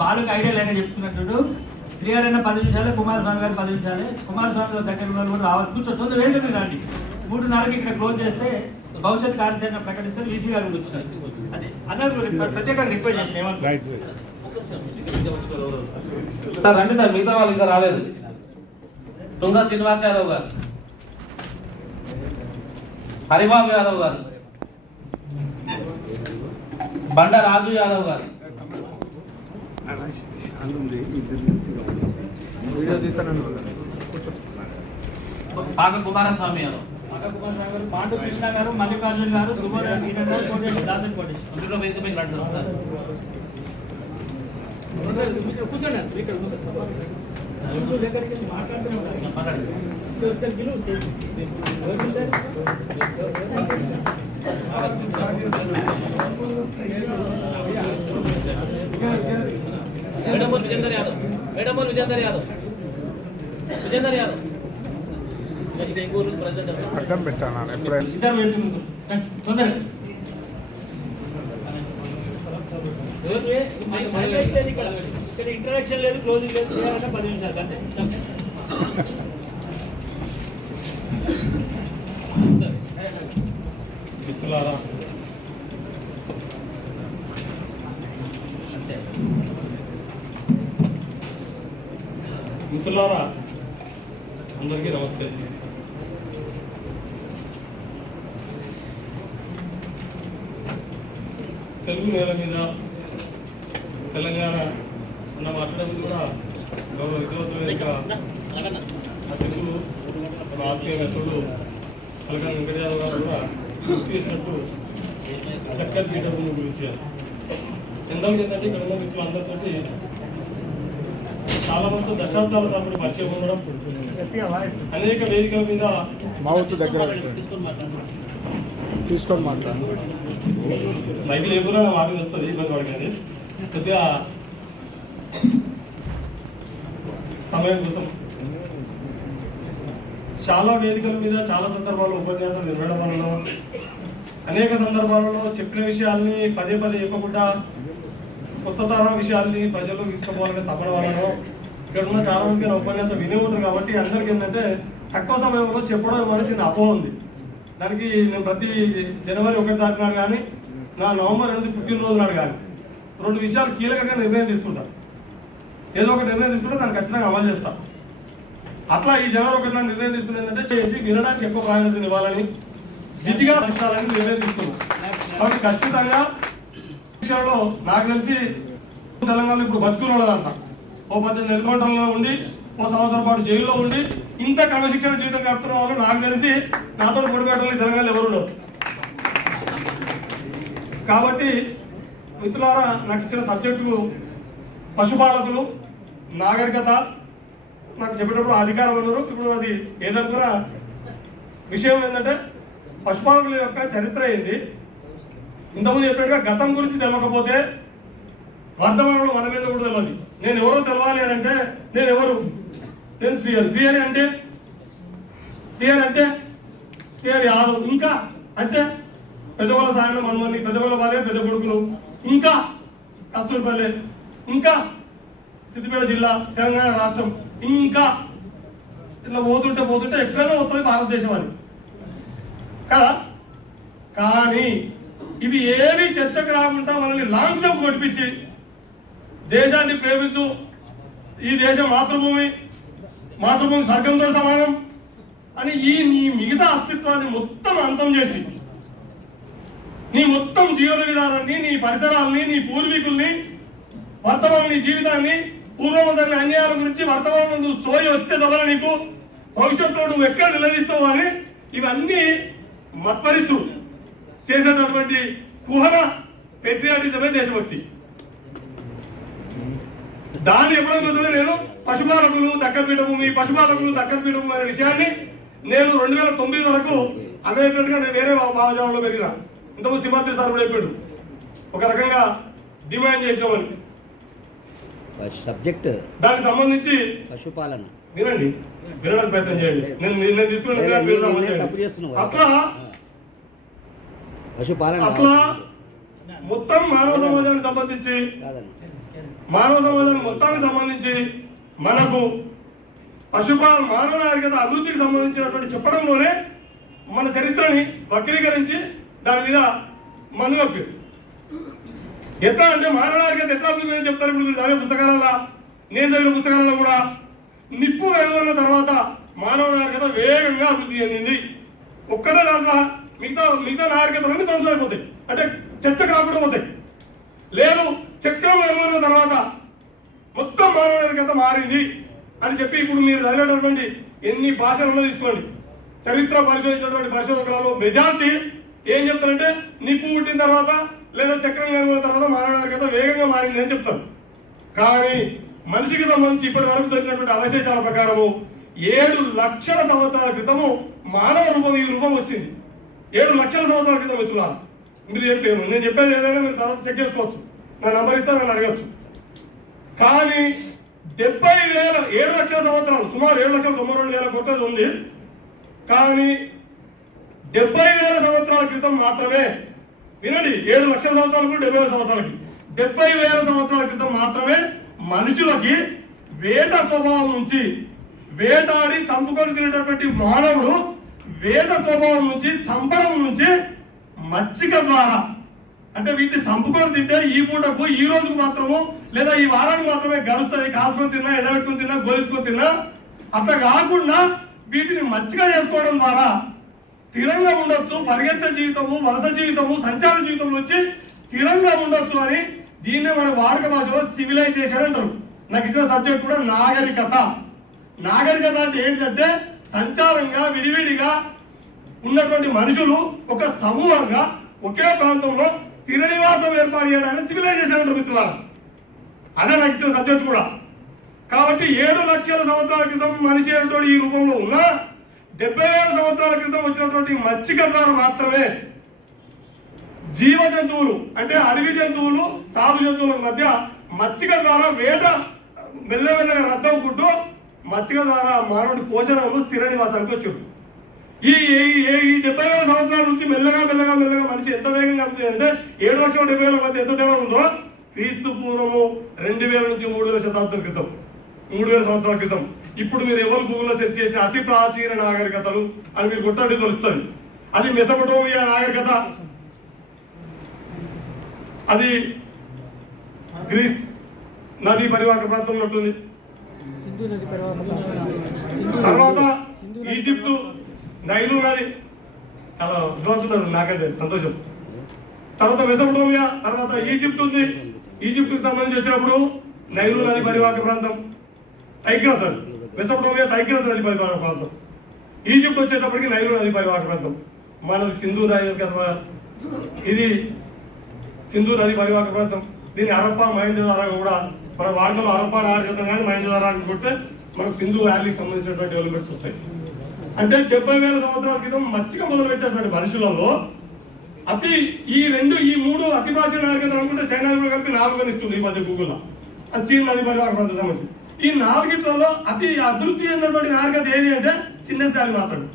బాలుకి ఐడియా లేక చెప్తున్నట్టు శ్రీహరన్న 10 నిమిషాలే, కుమారస్వామి గారు 10 నిమిషాలే. కుమారస్వామి గారు దగ్గర ఉన్న కూడా రావాలి, కూర్చో తొందర వేయండి రండి. 3:30కి ఇక్కడ క్లోజ్ చేస్తే భవిష్యత్ కార్యాచరణ ప్రకటిస్తారు. వీసీ గారు కూడా వచ్చినారు. అదే అన్నారు ప్రత్యేకంగా రిక్వెస్ట్ చేసిన ఏమన్నా సార్ రండి సార్, మిగతా వాళ్ళు ఇంకా రాలేదు. తుంగ శ్రీనివాస్ యాదవ్ గారు, హరిబాబు యాదవ్ గారు, బండ రాజు యాదవ్ గారు, పాక కుమారస్వామి యాదవ్, పాండు కృష్ణ గారు, మల్లికార్జున్ గారు, దాసన్ కోటేష్ అందులో వేదిక పైకి రండి సార్. కూర్చోండి. మేడమూరి విజేందర్ యాదవ్, మేడమూరి విజేందర్ యాదవ్, విజేందర్ యాదవ్ అడ్డం పెట్టాను తొందరగా ఇక్కడ ఇంటరాక్షన్ లేదు, క్లోజింగ్ లేదు, చేయాలంటే 10 నిమిషాలు అంతే. మిత్రులారా, మిత్రులారా అందరికీ నమస్తే. తెలుగు నేల మీద తెలంగాణ అన్న మాట్లాడేది కూడా గౌరవ విద్యావేదిక అధ్యక్షులు మన ఆత్మీయ మిత్రుడు కలగా వెంకటయాదవ్ గారు కూడా గుర్తు చేసినట్టు చక్కటి పీఠభూమి గురించి ఎందుకు ఏంటంటే ఇక్కడ ఉన్న మిత్రులు అందరితో చాలా మంది దశాబ్దాల తరబడి పరిచయం ఉండడం, అనేక వేదికల మీద మౌత్ దగ్గర తీసుకొని మాట్లాడు. మైకి లేకుండా మాటలు వస్తుంది, ఇబ్బంది పడకండి. కొద్దిగా సమయం కోసం చాలా వేదికల మీద చాలా సందర్భాల్లో ఉపన్యాసాలు వినడం వలన, అనేక సందర్భాలలో చెప్పిన విషయాల్ని పదే పదే చెప్పకుండా కొత్త తరహా విషయాల్ని ప్రజల్లో తీసుకుపోవాలనే తపన వలన ఇక్కడ ఉన్న చాలా మంది ఉపన్యాసం వినే ఉంటారు. కాబట్టి అందరికీ ఏంటంటే తక్కువ సమయంలో చెప్పడం ఏమైనా చిన్న అపోహ ఉంది. దానికి నేను ప్రతి జనవరి 1 తారీఖు నాడు కానీ, నా నవంబర్ 8 పుట్టినరోజు నాడు కానీ 2 విషయాలు కీలకంగా నిర్ణయం తీసుకుంటాను. ఏదో ఒక నిర్ణయం తీసుకుంటే దాన్ని ఖచ్చితంగా అమలు చేస్తాను. అట్లా ఈ జనవరి 1 నాడు నిర్ణయం తీసుకునేందంటే చేసి వినడానికి ఎక్కువ ప్రాధాన్యత ఇవ్వాలని, విధిగా పెంచాలని నిర్ణయం తీసుకున్నాం. కాబట్టి ఖచ్చితంగా శిక్షణలో నాకు తెలిసి తెలంగాణలో ఇప్పుడు బతుకున్నదంట ఓ 18 నెలకొండలలో ఉండి, ఓ సంవత్సరం పాటు జైల్లో ఉండి ఇంత క్రమశిక్షణ జీవితం గడుపుతున్న వాళ్ళు నాకు తెలిసి నాతో పొడిపెట్టలు తెలంగాణలో ఎవరు ఉండవు. కాబట్టి మిత్రులారా, నాకు ఇచ్చిన సబ్జెక్టు పశుపాలకులు, నాగరికత. నాకు చెప్పేటప్పుడు అధికారం అన్నారు, ఇప్పుడు అది ఏదనుకున్నా విషయం ఏంటంటే పశుపాలకుల యొక్క చరిత్ర ఏంది. ఇంతకుముందు చెప్పినట్టుగా గతం గురించి తెలియకపోతే వర్ధమానంలో మన మీద కూడా తెలియదు. నేను ఎవరో తెలవాలి అని అంటే నేను ఎవరు, నేను శ్రీహరి అంటే శ్రీహరి యాదవ్, ఇంకా అంటే పెద్దగోళ్ళ సాయన మనమని, పెద్దగోళ్ళ వాళ్ళే పెద్ద కొడుకులు, ఇంకా కస్తూరిపల్లె, ఇంకా సిద్దిపేట జిల్లా, తెలంగాణ రాష్ట్రం, ఇంకా ఇట్లా పోతుంటే ఎక్కడైనా వస్తుంది భారతదేశం అని కదా. కానీ ఇవి ఏవి చర్చకు రాకుండా మనల్ని లాంగ్ జంప్ కొట్టించి దేశాన్ని ప్రేమించు, ఈ దేశం మాతృభూమి స్వర్గంతో సమానం అని నీ మిగతా అస్తిత్వాన్ని మొత్తం అంతం చేసి, నీ మొత్తం జీవన విధానాన్ని, నీ పరిసరాల్ని, నీ పూర్వీకుల్ని, వర్తమాన నీ జీవితాన్ని, పూర్వంలో జరిగిన అన్యాయాల గురించి వర్తమానంలో నువ్వు సోయి వస్తే తప్ప నీకు భవిష్యత్తులో నువ్వు ఎక్కడ నిలదీస్తావు అని ఇవన్నీ మత్పరిచు చేసేటటువంటి కుహన పెట్రియాటిజమే దేశభక్తి. దాన్ని ఎప్పుడైనా నేను పశుపాలకులు దక్కపీఠభూమి అనే విషయాన్ని నేను 2009 వరకు అమేటట్టుగా నేను వేరే భావజాలంలో పెరిగిన. ఇంతకుముందు సింహాద్రి సార్ కూడా చెప్పాడు, ఒక రకంగా డిమాండ్ చేసామని. సబ్జెక్ట్ దానికి సంబంధించి పశుపాలన వినండి, వినడానికి ప్రయత్నం చేయండి. నేను తీసుకున్న తప్పు చేస్తున్నావు. అట్లా పశుపాలన అట్లా మొత్తం మానవ సమాజానికి సంబంధించి మొత్తానికి సంబంధించి మనకు మానవ నాగరికత అభివృద్ధికి సంబంధించినటువంటి చెప్పడంలోనే మన చరిత్రని వక్రీకరించి దాని మీద మందు కప్పారు. ఎట్లా అంటే మానవ నాగరికత ఎట్లా అభివృద్ధి అని చెప్తారు. ఇప్పుడు మీరు చదివే పుస్తకాలలో, నేను చదివిన పుస్తకాలలో కూడా నిప్పు వెలువన్న తర్వాత మానవ నాగరికత వేగంగా అభివృద్ధి చెందింది. ఒక్కటే దాంట్లో మిగతా నాగరికతలన్నీ ధ్వంసం అయిపోతాయి, అంటే చర్చకు రాకుండా పోతాయి. లేదు, చక్రం వెలువన్న తర్వాత మొత్తం మానవ నాగరికత మారింది అని చెప్పి ఇప్పుడు మీరు చదివేటటువంటి ఎన్ని భాషలలో తీసుకోండి, చరిత్ర పరిశోధించినటువంటి పరిశోధకులలో మెజార్టీ ఏం చెప్తారంటే నిప్పు పుట్టిన తర్వాత లేదా చక్రం వెలువన్న తర్వాత మానవ నాగరికత వేగంగా మారింది అని చెప్తారు. కానీ మనిషికి సంబంధించి ఇప్పటి వరకు దొరికినటువంటి అవశేషాల ప్రకారము 7 లక్షల సంవత్సరాల క్రితము మానవ రూపం ఈ రూపం వచ్చింది. 7 లక్షల సంవత్సరాల క్రితం మిత్రులారా. మీరు చెప్పాను, నేను చెప్పేది ఏదైనా మీరు తర్వాత చెక్ చేసుకోవచ్చు, నా నంబర్ ఇస్తే నన్ను అడగచ్చు. కానీ 7 లక్షల సంవత్సరాలు, సుమారు 7,92,000 కొత్తది ఉంది. కానీ 70,000 సంవత్సరాల క్రితం మాత్రమే, వినండి, 7 లక్షల సంవత్సరాలకు 70,000 సంవత్సరాలకి 70,000 సంవత్సరాల క్రితం మాత్రమే మనుషులకి వేట స్వభావం నుంచి, వేటాడి చంపుకొని తినేటటువంటి మానవుడు వేట స్వభావం నుంచి, చంపడం నుంచి మచ్చిక ద్వారా, అంటే వీటిని చంపుకొని తింటే ఈ పూటకు ఈ రోజుకు మాత్రము లేదా ఈ వారానికి మాత్రమే గడుస్తుంది, కాల్చుకొని తిన్నా, ఎండబెట్టుకొని తిన్నా, గోలించుకొని తిన్నా, అట్లా కాకుండా వీటిని మచ్చిక చేసుకోవడం ద్వారా స్థిరంగా ఉండొచ్చు, పరిగెత్తే జీవితము, వలస జీవితము, సంచార జీవితం నుంచి స్థిరంగా ఉండొచ్చు అని దీన్నే మన వాడుక భాషలో సివిలైజేషన్ అంటారు. నాకు ఇచ్చిన సబ్జెక్ట్ కూడా నాగరికత. నాగరికత అంటే ఏంటంటే సంచారంగా విడివిడిగా ఉన్నటువంటి మనుషులు ఒక సమూహంగా ఒకే ప్రాంతంలో స్థిర నివాసం ఏర్పాటు చేయడానికి సివిలైజేషన్ అంటారు మిత్రులారా. అదే నాకు ఇచ్చిన సబ్జెక్ట్ కూడా. కాబట్టి 7 లక్షల సంవత్సరాల క్రితం మనిషి అనేటువంటి ఈ రూపంలో ఉన్న 70,000 సంవత్సరాల క్రితం వచ్చినటువంటి మచ్చిక ద్వారా మాత్రమే జీవ జంతువులు, అంటే అడవి జంతువులు, సాధు జంతువుల మధ్య మచ్చిక ద్వారా వేట మెల్లమెల్లగా రద్దవుకుంటూ మచ్చిక ద్వారా మానవుడి పోషణలు స్థిర నివాసానికి వచ్చారు. ఈ 70,000 సంవత్సరాల నుంచి మెల్లగా మనిషి ఎంత వేగంగా అవుతుంది అంటే 7,70,000 మధ్య ఎంత తేడా ఉందో క్రీస్తు పూర్వము 2000 నుంచి 3000 శతాబ్దం క్రితం, 3000 సంవత్సరాల క్రితం. ఇప్పుడు మీరు ఎవరు గూగుల్లో సెర్చ్ చేసిన అతి ప్రాచీన నాగరికతలు అని మీరు కొట్టండి తెలుస్తుంది. అది మెసొపొటేమియా నాగరికత, అది గ్రీస్ నదీ పరివాహక ప్రాంతంలో ఉంటుంది. తర్వాత ఈజిప్టు, నైలు నది, చాలా ఉద్వాసున్నారు నాకంటే సంతోషం. తర్వాత మెసొపొటేమియా, తర్వాత ఈజిప్ట్ ఉంది. ఈజిప్టుకి సంబంధించి వచ్చినప్పుడు నైలు నది పరివాహక ప్రాంతం, టైగ్రస్ అది, మెసొపొటేమియా టైగ్రస్ నది పరివాహక ప్రాంతం. ఈజిప్ట్ వచ్చేటప్పటికి నైలు నది పరివాహక ప్రాంతం. మనది సింధు నది కదా, ఇది సింధు నది పరివాహక ప్రాంతం. దీన్ని హరప్పా మహేంజోదారో కూడా మన వాడుకలో హరప్పా నాగరికత కానీ మహేంజోదారోని కొడితే మనకు సింధు వ్యాలీకి సంబంధించినటువంటి డెవలప్మెంట్స్ వస్తాయి. అంటే 70,000 సంవత్సరాల క్రితం మచ్చిక మొదలుపెట్టేటువంటి మనుషులలో ఈ మూడు అతి ప్రాచీన నాగరికతలు అనుకుంటే చైనా కూడా కలిపి 4 ఇస్తుంది ఈ మధ్య గూగుల్లో. అది చీన్ నది పరివాహక ప్రాంతం సంబంధించి. ఈ 4 అతి అభివృద్ధి అయినటువంటి నాగరికత ఏది అంటే సిండస్ వ్యాలీ మాత్రమే.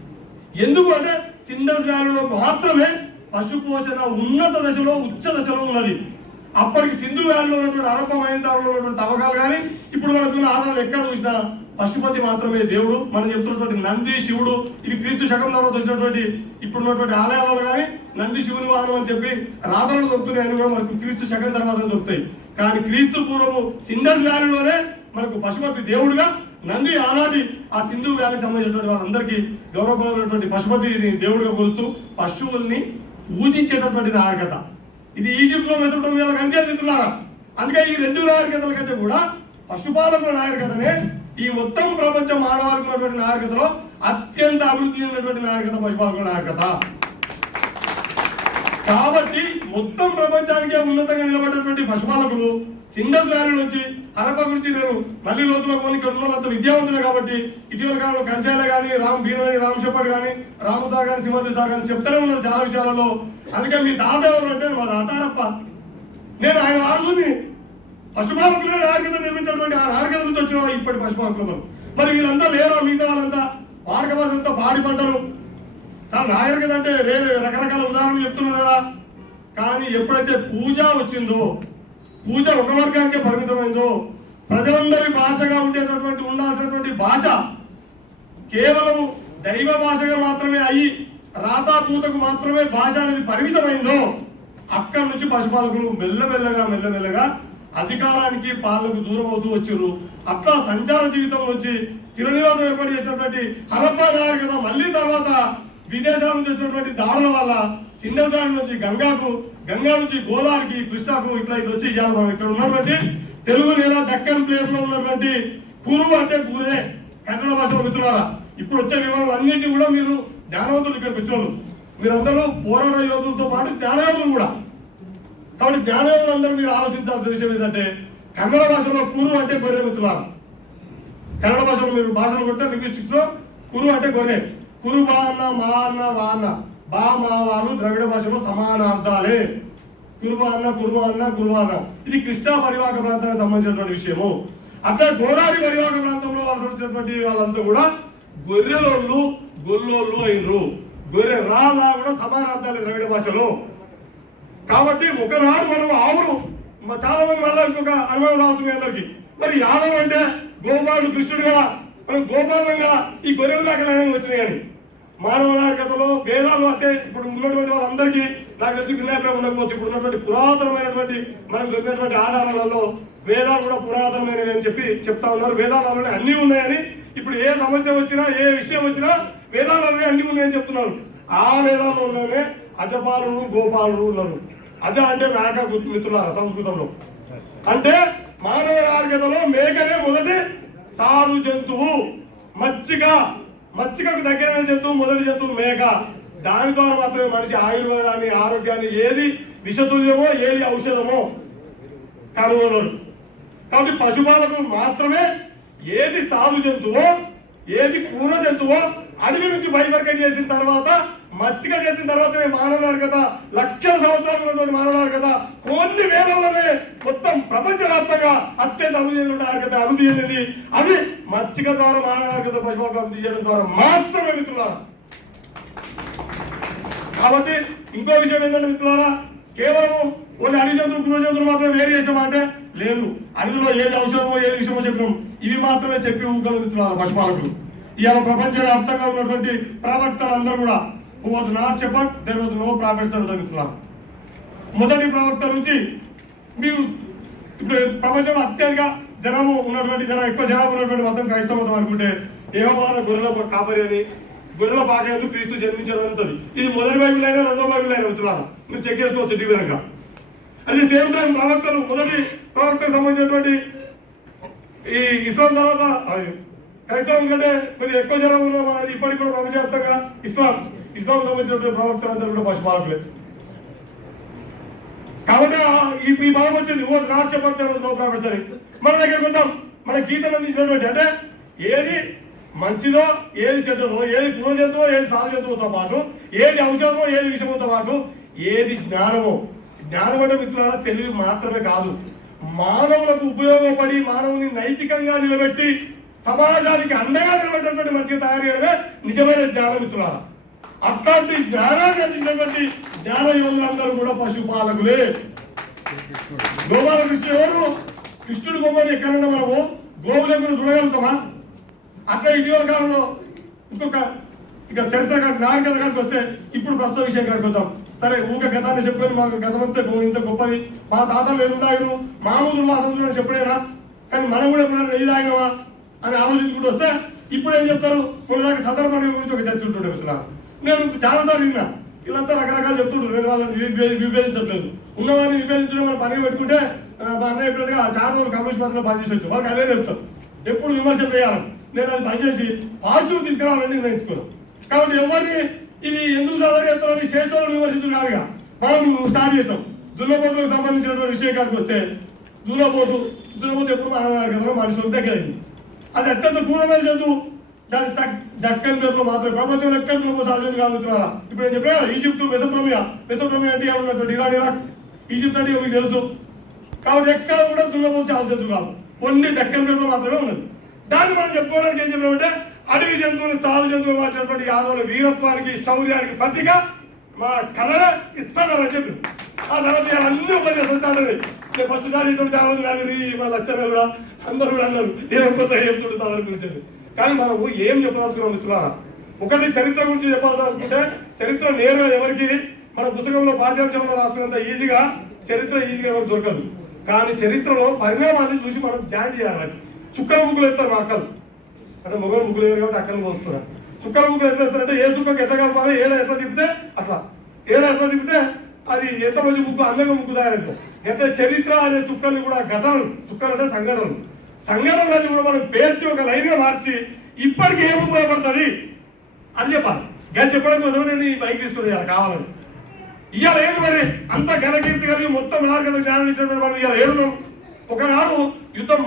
ఎందుకు అంటే సిండస్ వ్యాలీలో మాత్రమే పశు పోషణ ఉన్నత దశలో, ఉచ్చ దశలో ఉన్నది. అప్పటికి సింధు వ్యాలీలో ఉన్నటువంటి హరప్పా మహేంజోదారోలో ఉన్నటువంటి తవ్వకాలు కానీ ఇప్పుడు మనకున్న ఆధారాలు ఎక్కడ చూసినా పశుపతి మాత్రమే దేవుడు. మనం చెప్తున్నటువంటి నంది, శివుడు, ఇది క్రీస్తు శకం తర్వాత వచ్చినటువంటి ఇప్పుడున్నటువంటి ఆలయాలలో కానీ నంది శివుని వాహనం అని చెప్పి రాధనలు దొరుకుతున్నాయి అని కూడా మనకు క్రీస్తు శకం తర్వాత దొరుకుతాయి. కానీ క్రీస్తు పూర్వము సిండస్ వ్యాలీలోనే మనకు పశుపతి దేవుడుగా, నంది ఆనాటి ఆ సింధు వ్యాలీకి సంబంధించినటువంటి వాళ్ళందరికీ గౌరవపరమైనటువంటి పశుపతిని దేవుడిగా కొలుస్తూ పశువుల్ని పూజించేటటువంటి నాగరికత. ఇది ఈజిప్ట్ లో మెసొపొటేమియాలో కనిపించేది మిత్రులారా. అందుకే ఈ 2 నాగరికతల కంటే కూడా పశుపాలకుల నాగరికతనే ఈ మొత్తం ప్రపంచ మానవాళికి ఉన్నటువంటి నాగరికతలో అత్యంత అభివృద్ధి చెందినటువంటి నాగరికత పశుపాలకుల నాగరికత. కాబట్టి మొత్తం ప్రపంచానికే ఉన్నతంగా నిలబడినటువంటి పశుపాలకులు సిండస్ వ్యాలీ నుంచి హరప్పా గురించి నేను మళ్ళీ లోతులో పోని, ఇక్కడ ఉన్న వాళ్ళంతా విద్యావంతులే కాబట్టి ఇటీవల కాలంలో కంచాలే కానీ, భీమని రామ్ షెపర్డ్ కానీ, రామసార్ కానీ, సింహాద్రి సార్ కానీ చెప్తూనే ఉన్నారు చాలా విషయాలలో. అందుకే మీ తాత ఎవరు అంటే మా తాత హరప్ప, నేను ఆయన వారసుని. పశుపాలకులే నాగరికత నిర్మించినటువంటి ఆ నాగరికత నుంచి వచ్చిన ఇప్పటి పశుపాలకులు. మరి వీళ్ళంతా లేరా? మిగతా వాళ్ళంతా వాడక భాష అంతా పాడి పంటలు. చాలా నాగరికత అంటే రకరకాల ఉదాహరణలు చెప్తున్నారు కదా. కానీ ఎప్పుడైతే పూజ వచ్చిందో, పూజ ఒక వర్గానికే పరిమితమైందో, ప్రజలందరి భాషగా ఉండేటటువంటి ఉండాల్సినటువంటి భాష కేవలం దైవ భాషగా మాత్రమే అయ్యి రాతాపూతకు మాత్రమే భాష అనేది పరిమితమైందో, అక్కడి నుంచి పశుపాలకులు మెల్లమెల్లగా అధికారానికి పాలనకు దూరం అవుతూ వచ్చారు. అట్లా సంచార జీవితం నుంచి స్థిర నివాసం ఏర్పాటు చేసినటువంటి హరప్పా నాగరికత మళ్ళీ తర్వాత విదేశాల నుంచి వచ్చినటువంటి దాడుల వల్ల సింధసాని నుంచి గంగా నుంచి గోదావరికి, కృష్ణాకు ఇట్లా వచ్చి ఇవాళ మనం ఇక్కడ ఉన్నటువంటి తెలుగు నేల డక్కన్ ప్లేట్ లో ఉన్నటువంటి కురు అంటే గురే కన్నడ భాషలో మిత్రులారా. ఇప్పుడు వచ్చే వివరాలు అన్నింటినీ కూడా మీరు జ్ఞానవంతులు ఇక్కడికి వచ్చిన మీరందరూ పోరాట యోధులతో పాటు జ్ఞానయోధులు కూడా. కాబట్టి జ్ఞానయోధులందరూ మీరు ఆలోచించాల్సిన విషయం ఏంటంటే కన్నడ భాషలో కురు అంటే గొర్రె మిత్రులారా. కన్నడ భాషలో మీరు భాషలు కొట్టే లింగ్విస్టిక్స్ లో కురు అంటే గొర్రె. కురు బా అన్న, మా అన్న, వా అన్న, బా మా వాలు ద్రవిడ భాషలో సమానార్థాలే. కురుబా అన్న, కురుమా అన్న, కురుమా అన్న. ఇది కృష్ణా పరివాహక ప్రాంతానికి సంబంధించినటువంటి విషయము. అట్లా గోదావరి పరివాహక ప్రాంతంలో వలస వచ్చినటువంటి వాళ్ళంతా కూడా గొర్రెలోళ్ళు గొల్లోళ్ళు అయినరు. గొర్రె రా కూడా సమానార్థాలు ద్రవిడ భాషలో. కాబట్టి ఒకనాడు మనం ఆవులు చాలా మంది వల్ల ఇంకొక అనుమానం రావచ్చు మీ అందరికి. మరి యాదవ్ అంటే గోపాలుడు కృష్ణుడు కదా, మనం గోపాలంగా ఈ గొర్రెల దాకా వచ్చినాయి. కానీ మానవ నాగరికతలో వేదాలు అంటే ఇప్పుడు ఉన్నటువంటి వాళ్ళందరికీ నాకు తెలిసి వినాయకులు ఉండకపోవచ్చు. ఇప్పుడు ఉన్నటువంటి పురాతనమైనటువంటి మనకు దొరికినటువంటి ఆధారాలలో వేదాలు కూడా పురాతనమైనవి అని చెప్తా ఉన్నారు. వేదాలలోనే అన్ని ఉన్నాయని, ఇప్పుడు ఏ సమస్య వచ్చినా ఏ విషయం వచ్చినా వేదాలలోనే అన్ని ఉన్నాయని చెప్తున్నారు. ఆ వేదాల్లోనే అజపాలుడు గోపాలుడు ఉన్నారు. అజ అంటే మేక మిత్రులారా సంస్కృతంలో. అంటే మానవ నాగరికతలో మేకనే మొదటి సాధు జంతువు. మచ్చికకు దగ్గరైన జంతువు మొదటి జంతువు మేక. దాని ద్వారా మాత్రమే మనిషి ఆయుర్వేదాన్ని, ఆరోగ్యాన్ని, ఏది విషతుల్యమో ఏది ఔషధమో కనుగొనరు. కాబట్టి పశుపాలకు మాత్రమే ఏది సాధు జంతువో ఏది క్రూర జంతువో అడవి నుంచి బైఫర్కేట్ చేసిన తర్వాత, మచ్చిక చేసిన తర్వాత మానవ నాగరికత లక్షల సంవత్సరాలు ఉన్నటువంటి మానవ నాగరికత కొన్ని వేలలోనే మొత్తం ప్రపంచవ్యాప్తంగా అత్యంత అభివృద్ధి నాగరికత అభివృద్ధి చెందింది. అది మచ్చిక ద్వారా మానవ నాగరికత పశుపాలకు అభివృద్ధి చేయడం ద్వారా మాత్రమే మిత్రులారా. కాబట్టి ఇంకో విషయం ఏంటంటే మిత్రులారా, కేవలం కొన్ని అడవి జంతువులు గృహ జంతువులు మాత్రమే వేరు చేసామా అంటే లేదు. అడవిలో ఏది ఔషధమో ఏది విషయమో చెప్పినాం. ఇవి మాత్రమే చెప్పి ఊగలు మిత్రులారా పశుపాలకులు. ఇవాళ ప్రపంచవ్యాప్తంగా ఉన్నటువంటి ప్రవక్తలందరూ కూడా who was not shepherd, there was no prophets అంటారు మిత్రులారా. మొదటి ప్రవక్త నుంచి మీరు ఇప్పుడు ప్రపంచంలో అత్యధిక జనము ఉన్నటువంటి ఎక్కువ జనం ఉన్నటువంటి మతం క్రైస్తవ మతం అనుకుంటే యెహోవా గొర్రెల కాపరి అని, గొర్రెల పాకయందు క్రీస్తు జన్మించడం ఉంటుంది. ఇది మొదటి బైబిల్ అయినా రెండో బైబిల్ అయినా మిత్రులారా, మీరు చెక్ చేసుకోవచ్చు టీవీరంగా. అది సేమ్ టైం ప్రవక్తలు మొదటి ప్రవక్తకు సంబంధించినటువంటి ఈ ఇస్లాం తర్వాత క్రైస్తవం కంటే కొద్దిగా ఎక్కువ జనం ఇప్పటికి కూడా ప్రపంచవ్యాప్తంగా ఇస్లాం సంబంధించినటువంటి ప్రవక్తలందరూ కూడా పశుపాలకులే. కాబట్టి ఈ భావం వచ్చింది ఓ నాట్ చెప్పారు నో ప్రాఫిట్స్ అని. మన దగ్గరకు వద్దాం. మన గీతలు అందించినటువంటి అంటే ఏది మంచిదో ఏది చెడ్డదో, ఏది పూర్వజంతువో ఏది సాధజంతువుతో పాటు, ఏది ఔషధమో ఏది విషయంతో పాటు, ఏది జ్ఞానమో. జ్ఞానం అంటే మిత్రులారా తెలివి మాత్రమే కాదు, మానవులకు ఉపయోగపడి మానవుని నైతికంగా నిలబెట్టి సమాజానికి అండగా నిలబెట్టినటువంటి మంచిగా తయారు చేయడమే నిజమైన జ్ఞానం మిత్రులారా. అట్లాంటి జ్ఞానాన్ని అందించినటువంటి జ్ఞాన యోగులందరూ కూడా పశుపాలకులే. గోపాల కృష్ణ ఎవరు? కృష్ణుడు బొమ్మని ఎక్కడన్నా మనము గోవులను కూడా చూడగలుగుతామా? అట్లా ఇటీవల కాలంలో ఇక చరిత్ర నాగరికత కాడికి వస్తే ఇప్పుడు ప్రస్తుత విషయం కాడికి వద్దాం. సరే ఊక గతాన్ని చెప్పుకొని మాకు గతమంతా ఇంత గొప్పది, మా తాతలు ఎదురుదాయను మామూలు మాసం చెప్పడేనా, కానీ మనం కూడా ఎప్పుడైనా నెయ్యి తాగినావా అని ఆలోచించుకుంటూ వస్తే ఇప్పుడు ఏం చెప్తారు? కొన్ని సదర్ పండుగ గురించి ఒక చర్చ ఉంటుండే మిత్రులారా. నేను చాలాసార్లు విన్నా, వీళ్ళంతా రకరకాలు చెప్తుంటారు. నేను వాళ్ళని విభేదించట్లేదు. ఉన్నవాడిని విభేదించడం మనం పని పెట్టుకుంటే మా అన్నయ్య చెప్పినట్టుగా చాలా రోజులు కమ్యూనిస్ట్ పార్టీలో పనిచేసి వాళ్ళకి అదే చెప్తారు. ఎప్పుడు విమర్శలు చేయాలి, నేను అది పనిచేసి పాజిటివ్ తీసుకురావాలని నిర్ణయించుకున్నాను. కాబట్టి ఎవరిని ఇది ఎందుకు సదరు చేస్తారని శ్రేష్ఠులను విమర్శించడం కాదుగా మనం స్టార్ట్ చేస్తాం. దున్నపోతులకు సంబంధించినటువంటి విషయం కాడికి వస్తే దున్నపోతు ఎప్పుడు మానవ నాగరికతలో మనుషులకు దగ్గరైంది. అది అత్యంత క్రూరమైన జంతువు. దాని దక్కన్ పేరులో మాత్రమే ప్రపంచంలో ఎక్కడ దున్నపోతు సాధ్యం కాదుతున్నారా. ఇప్పుడు నేను చెప్పా ఈజిప్ట్ మెసోపోటేమియా అంటే ఉన్నటువంటి ఇరాక్ ఈజిప్ట్ అంటే మీకు తెలుసు. కాబట్టి ఎక్కడ కూడా దున్నపోతు సాధ్యం కాదు, కొన్ని దక్కన్ పేరులో మాత్రమే ఉన్నది. దాన్ని మనం చెప్పుకోవడానికి ఏం చెప్పామంటే అడవి జంతువుని సాధు జంతువులు మార్చినటువంటి యాదవుల వీరత్వానికి శౌర్యానికి ప్రతిగా మా కథనే ఇస్తానని చెప్పి ఆ తర్వాత ఇవాళ అన్ని ఉపన్యాసం స్టార్ట్ అయ్యాయి. నేను ఫస్ట్ స్టార్ట్ చేసినప్పుడు చాలా మంది నాకు వాళ్ళు వచ్చారు కూడా అందరూ కూడా అన్నారు ఏమైపోతే చెప్తుండే సార్ గురించి. కానీ మనము ఏం చెప్పదలుచుకున్నాం మిత్రులారా, ఒకటి చరిత్ర గురించి చెప్పాలనుకుంటే చరిత్ర నేరుగా ఎవరికి మన పుస్తకంలో పాఠ్యాంశంలో రాసుకున్నంత ఈజీగా చరిత్ర ఈజీగా ఎవరికి దొరకదు. కానీ చరిత్రలో పరిణామాన్ని చూసి మనం జాయిన్ చేయాలి. చుక్కల ముగ్గులు వేస్తారు మా అక్కలు, అంటే మొగలు ముగ్గులు వేరు కాబట్టి అక్కలు మోస్తున్నారు. చుక్కల ముగ్గులు ఎట్లా వేస్తారంటే ఏ చుక్కకి ఎట్లా కలపాలి, ఏడ ఎట్లా తిప్పితే అట్లా, ఏడ ఎట్లా తిప్పితే అది ఎంత మంచి ముగ్గు అందంగా ముగ్గు తయారవుతుంది. ఎంత చరిత్ర అనే చుక్కల్ని కూడా ఘటనలు, చుక్కలు అంటే సంఘటనలన్నీ కూడా మనం పేర్చి ఒక లైన్గా మార్చి ఇప్పటికి ఏం ఉపయోగపడుతుంది అని చెప్పాలి. ఇంకా చెప్పడం కోసం నేను ఈ బైక్ తీసుకుని కావాలని. ఇవాళ ఏంటి మరి అంత ఘనకీర్తి కలిగి మొత్తం నాలుగు జ్ఞానం ఇచ్చినప్పుడు మనం ఇవాళ ఏడున్నాం. ఒకనాడు యుద్ధం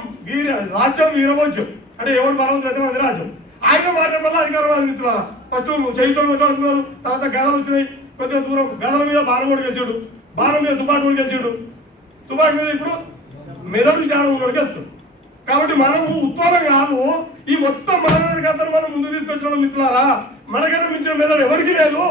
రాజ్యం వీరభోజ్యం అంటే ఎవరు బలవంతులు అయితే మంది రాజ్యం. ఆయన మారడం వల్ల అధికారం మిత్రులారా ఫస్ట్ చైతన్యం కొట్లాడుతున్నారు, తర్వాత గదలు వచ్చినాయి, కొద్దిగా దూరం గదల మీద బాణం కూడా గెలిచాడు, బాణం మీద తుపాకి కూడా గెలిచాడు, తుపాకి మీద ఇప్పుడు మెదడు జ్ఞానం కూడా గెలుస్తాడు. కాబట్టి మనము ఉత్పన్నం కాదు, ఈ మొత్తం మానవుడికంతా మనం ముందు తీసుకొచ్చిన మిత్రులారా. మనకంటే మించిన మెదడు ఎవరికి లేదు.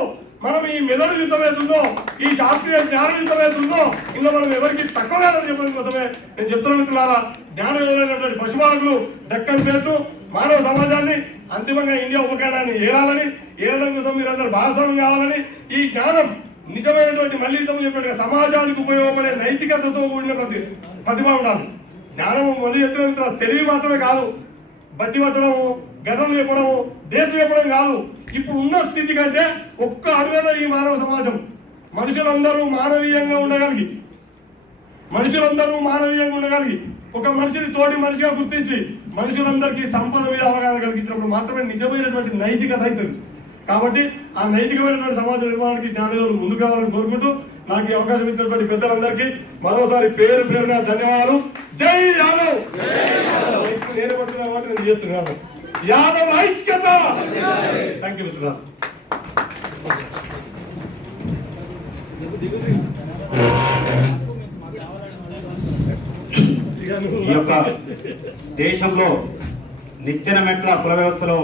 మనం ఈ మెదడు యుద్ధం అవుతుందో, ఈ శాస్త్రీయ జ్ఞాన యుద్ధం అవుతుందో ఇంకా మనం ఎవరికి తక్కువ లేదని చెప్పడం కోసమే నేను చెప్తున్నా మిత్రులారా. జ్ఞానయులైనటువంటి పశుపాలకులు డక్కన్ పేరును మానవ సమాజాన్ని అంతిమంగా ఇండియా ఉపఖండాన్ని ఏలాలని, ఏలడం కోసం మీరందరూ భాగస్వామ్యం కావాలని, ఈ జ్ఞానం నిజమైనటువంటి మళ్ళీ ఇంతకు చెప్పినట్టుగా సమాజానికి ఉపయోగపడే నైతికతతో కూడిన ప్రతిభ ఉండాలి. జ్ఞానము మొదలు చెప్పిన తెలివి మాత్రమే కాదు, బట్టి పట్టడము, ఘటనలు చెప్పడము, డేట్లు చెప్పడం కాదు. ఇప్పుడు ఉన్న స్థితి కంటే ఒక్క అడుగున ఈ మానవ సమాజం మనుషులందరూ మానవీయంగా ఉండగలిగి ఒక మనిషిని తోటి మనిషిగా గుర్తించి మనుషులందరికీ సంపద మీద అవగాహన కలిగించినప్పుడు మాత్రమే నిజమైనటువంటి నైతికత అవుతుంది. కాబట్టి ఆ నైతికమైనటువంటి సమాజ నిర్మాణానికి జ్ఞానయోగులు ముందు కావాలని కోరుకుంటూ నాకు ఈ అవకాశం ఇచ్చినటువంటి పెద్దలందరికీ మరోసారి పేరు పేరున ధన్యవాదాలు. జై యాదవ్. నేను పడుతున్నా కాబట్టి నేను చేస్తున్నాను. యాదవ్ ఐక్యత. థ్యాంక్ యూ మిత్రులు. ఈ యొక్క దేశంలో నిచ్చెన మెట్ల కుల వ్యవస్థలో